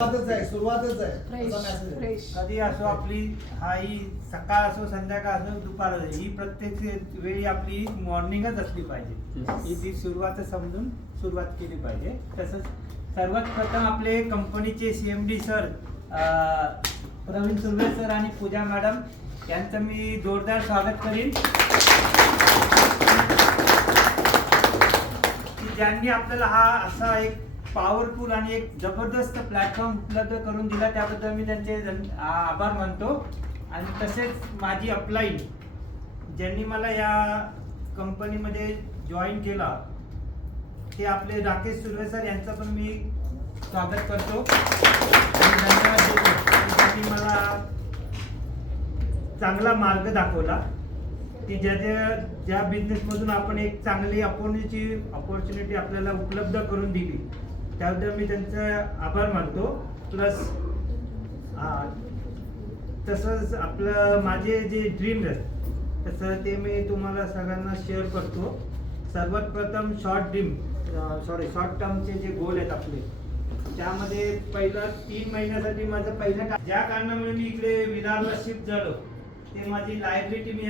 सुरुवातच आहे कधी असो आपली ही सकाळ असो संध्याकाळ असो दुपार असो ही प्रत्येक वेळी आपली मॉर्निंगच असली पाहिजे ही ती सुरुवात समजून सुरुवात केली पाहिजे. तसंच सर्वात प्रथम आपले कंपनीचे CMD sir Praveen Surve sir आणि पूजा मॅडम यांचं मी जोरदार स्वागत करीन की ज्यांनी आपल्याला हा असा एक पॉवरफुल आणि एक जबरदस्त प्लॅटफॉर्म उपलब्ध करून दिला त्याबद्दल मी त्यांचे आभार मानतो. आणि तसेच माझी अपलाईन ज्यांनी मला या कंपनीमध्ये जॉईन केला ते आपले राकेश सुर्वे सर यांचं पण मी स्वागत करतो आणि धन्यवाद देतो. त्यांनी मला चांगला मार्ग दाखवला की ज्या बिझनेसमधून आपण एक चांगली अपॉर्च्युनिटी आपल्याला उपलब्ध करून दिली त्याबद्दल मी त्यांचा आभार मानतो. प्लस तसंच आपलं माझे जे ड्रीम आहे तसं ते मी तुम्हाला सगळ्यांना शेअर करतो. सर्वात प्रथम शॉर्ट टर्मचे जे गोल आहेत आपले त्यामध्ये पहिलं 3 महिन्यासाठी माझं पहिलं ज्या कारणामुळे मी इकडे विरारला शिफ्ट झालो ते माझी लायबिलिटी मी